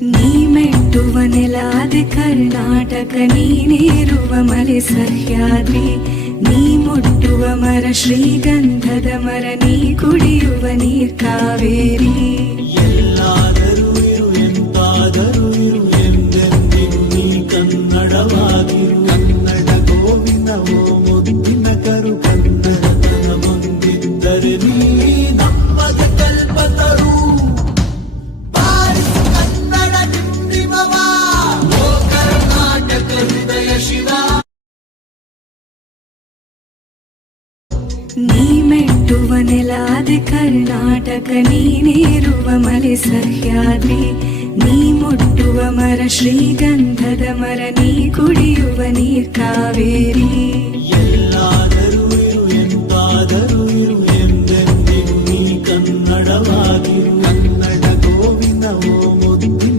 ನೀ ಮೆಟ್ಟುವ ನೆಲಾದೆ ಕರ್ನಾಟಕ, ನೀನೇರುವ ಮಲೆ ಸಹ್ಯಾದ್ರಿ, ನೀ ಮುಟ್ಟುವ ಮರ ಶ್ರೀಗಂಧದ ಮರ, ನೀ ಕುಡಿಯುವ ನೀರ್ ಕಾವೇರಿ. ಎಲ್ಲಾದರೂ ಇರು ಎಂತಾದರೂ ಇರು ಎಂದೆಂದಿಗೂ ನೀ ಕನ್ನಡವಾಗಿರು. ಕನ್ನಡ ಗೋವಿನವೋ ಮುದ್ದಿನ ಕರು, ಕನ್ನಡತನ ಮುಂದಿದ್ದರೆ ನೀ ನಮ್ಮದ ಕಲ್ಪತರು. ಕನ್ನಡ ಡಿಂಡಿಮವ ಓ ಕರ್ನಾಟಕ ಹೃದಯ ಶಿವ. ನೀ ಮೆಟ್ಟುವ ನೆಲಾದೆ ಕರ್ನಾಟಕ, ನೀನೇರುವ ಮಲೆ ಸಹ್ಯಾದ್ರಿ, ನೀ ಮುಟ್ಟುವ ಮರ ಶ್ರೀಗಂಧದ ಮರ, ನೀ ಕುಡಿಯುವ ನೀರ್ ಕಾವೇರಿ. ಎಲ್ಲಾದರೂ ಇರು ಎಂತಾದರೂ ಇರು ಎಂದೆಂದಿಗೂ ನೀ ಕನ್ನಡವಾಗಿರು. ಕನ್ನಡ ಗೋವಿನವೋ ಮುದ್ದಿನ